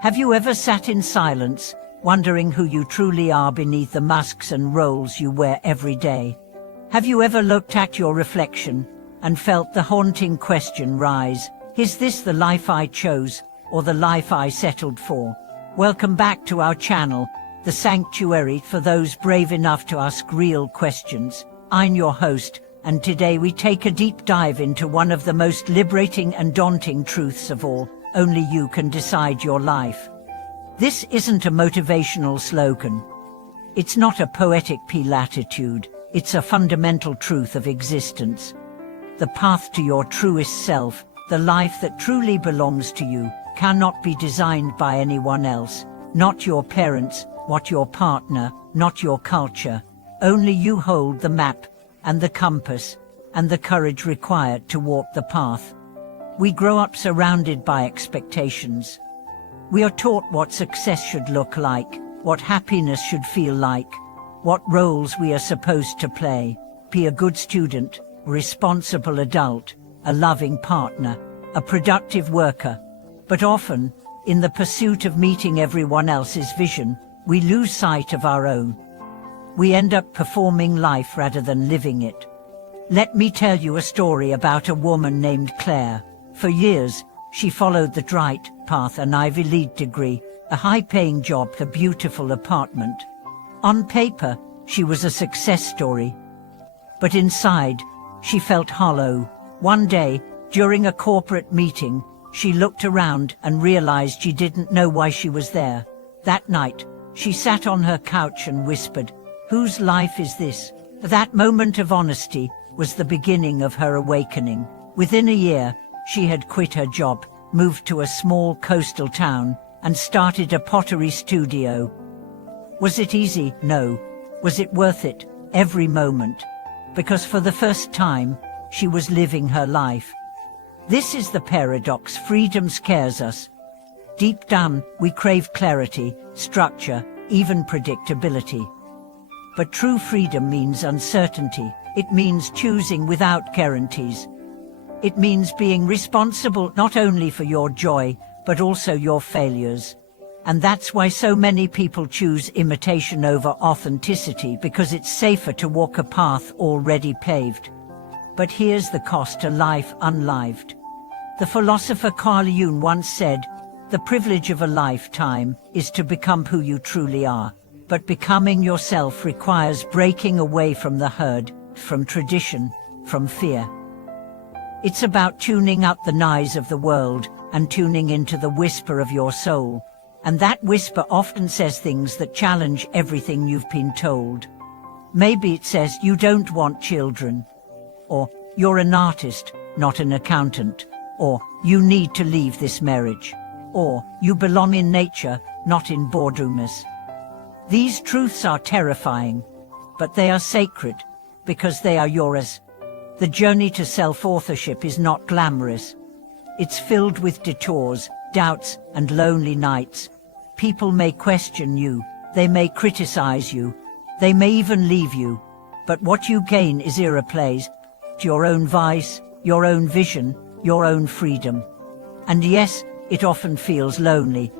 Have you ever sat in silence, wondering who you truly are beneath the masks and roles you wear every day? Have you ever looked at your reflection and felt the haunting question rise, is this the life I chose, or the life I settled for? Welcome back to our channel, the sanctuary for those brave enough to ask real questions. I'm your host, and today we take a deep dive into one of the most liberating and daunting truths of all. Only you can decide your life. This isn't a motivational slogan. It's not a poetic platitude. It's a fundamental truth of existence. The path to your truest self, the life that truly belongs to you, cannot be designed by anyone else. Not your parents, not your partner, not your culture. Only you hold the map, and the compass, and the courage required to walk the path. We grow up surrounded by expectations. We are taught what success should look like, what happiness should feel like, what roles we are supposed to play. Be a good student, a responsible adult, a loving partner, a productive worker. But often, in the pursuit of meeting everyone else's vision, we lose sight of our own. We end up performing life rather than living it. Let me tell you a story about a woman named Claire. For years, she followed the right path: an Ivy League degree, a high-paying job, a beautiful apartment. On paper, she was a success story. But inside, she felt hollow. One day, during a corporate meeting, she looked around and realized she didn't know why she was there. That night, she sat on her couch and whispered, "Whose life is this?" That moment of honesty was the beginning of her awakening. Within a year, she had quit her job, moved to a small coastal town, and started a pottery studio. Was it easy? No. Was it worth it? Every moment. Because for the first time, she was living her life. This is the paradox. Freedom scares us. Deep down, we crave clarity, structure, even predictability. But true freedom means uncertainty. It means choosing without guarantees. It means being responsible not only for your joy, but also your failures. And that's why so many people choose imitation over authenticity, because it's safer to walk a path already paved. But here's the cost: a life unlived. The philosopher Carl Jung once said, "The privilege of a lifetime is to become who you truly are. But becoming yourself requires breaking away from the herd, from tradition, from fear." It's about tuning out the noise of the world and tuning into the whisper of your soul. And that whisper often says things that challenge everything you've been told. Maybe it says you don't want children, or you're an artist, not an accountant, or you need to leave this marriage, or you belong in nature, not in boardrooms. These truths are terrifying, but they are sacred because they are yours. The journey to self-authorship is not glamorous. It's filled with detours, doubts, and lonely nights. People may question you, they may criticize you, they may even leave you. But what you gain is irreplaceable: your own voice, your own vision, your own freedom. And yes, it often feels lonely,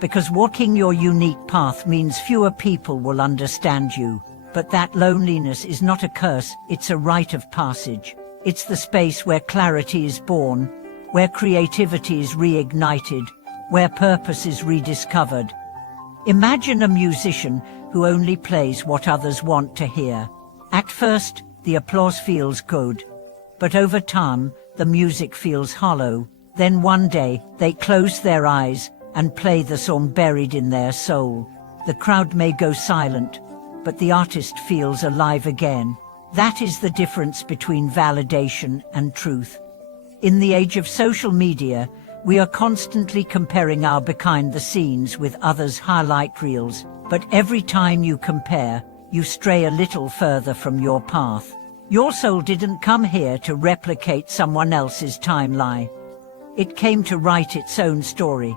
because walking your unique path means fewer people will understand you. But that loneliness is not a curse, it's a rite of passage. It's the space where clarity is born, where creativity is reignited, where purpose is rediscovered. Imagine a musician who only plays what others want to hear. At first, the applause feels good. But over time, the music feels hollow. Then one day, they close their eyes and play the song buried in their soul. The crowd may go silent, but the artist feels alive again. That is the difference between validation and truth. In the age of social media, we are constantly comparing our behind the scenes with others' highlight reels. But every time you compare, you stray a little further from your path. Your soul didn't come here to replicate someone else's timeline. It came to write its own story.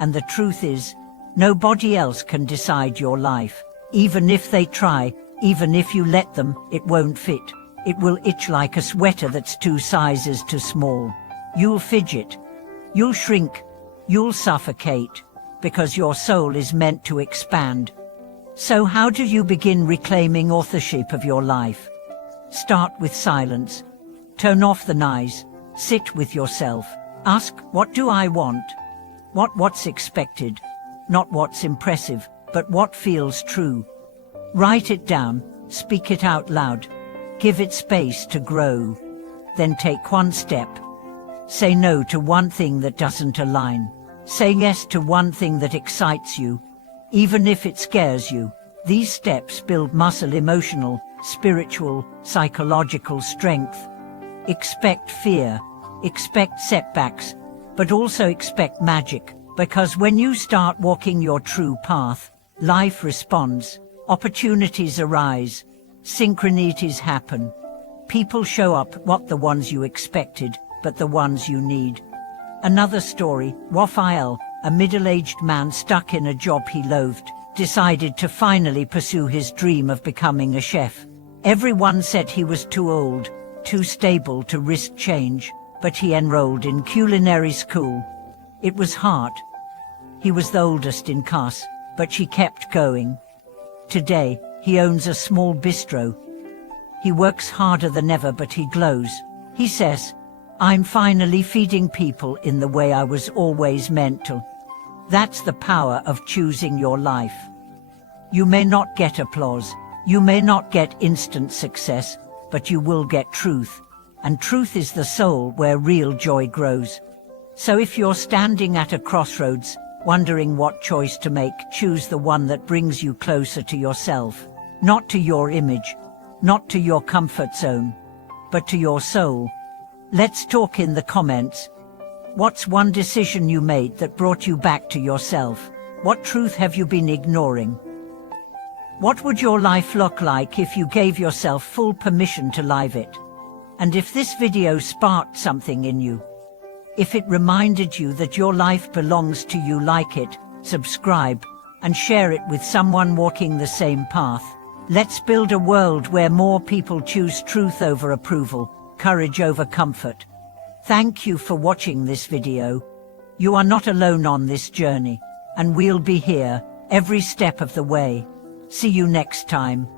And the truth is, nobody else can decide your life. Even if they try, even if you let them, it won't fit. It will itch like a sweater that's 2 sizes too small. You'll fidget. You'll shrink. You'll suffocate. because your soul is meant to expand. So how do you begin reclaiming authorship of your life? Start with silence. Turn off the noise. Sit with yourself. Ask, what do I want? What's expected? Not what's impressive, but what feels true. Write it down, speak it out loud. Give it space to grow. Then take one step. Say no to one thing that doesn't align. Say yes to one thing that excites you, even if it scares you. These steps build muscle, emotional, spiritual, psychological strength. Expect fear, expect setbacks, but also expect magic, because when you start walking your true path, life responds, opportunities arise, synchronicities happen. People show up, not the ones you expected, but the ones you need. Another story, Raphael, a middle-aged man stuck in a job he loathed, decided to finally pursue his dream of becoming a chef. Everyone said he was too old, too stable to risk change, but he enrolled in culinary school. It was hard. He was the oldest in class, but she kept going. Today, he owns a small bistro. He works harder than ever, but he glows. He says, "I'm finally feeding people in the way I was always meant to." That's the power of choosing your life. You may not get applause, you may not get instant success, but you will get truth. And truth is the soul where real joy grows. So if you're standing at a crossroads, wondering what choice to make, choose the one that brings you closer to yourself. Not to your image, not to your comfort zone, but to your soul. Let's talk in the comments. What's one decision you made that brought you back to yourself? What truth have you been ignoring? What would your life look like if you gave yourself full permission to live it? And if this video sparked something in you, if it reminded you that your life belongs to you, like it, subscribe, and share it with someone walking the same path. Let's build a world where more people choose truth over approval, courage over comfort. Thank you for watching this video. You are not alone on this journey, and we'll be here every step of the way. See you next time.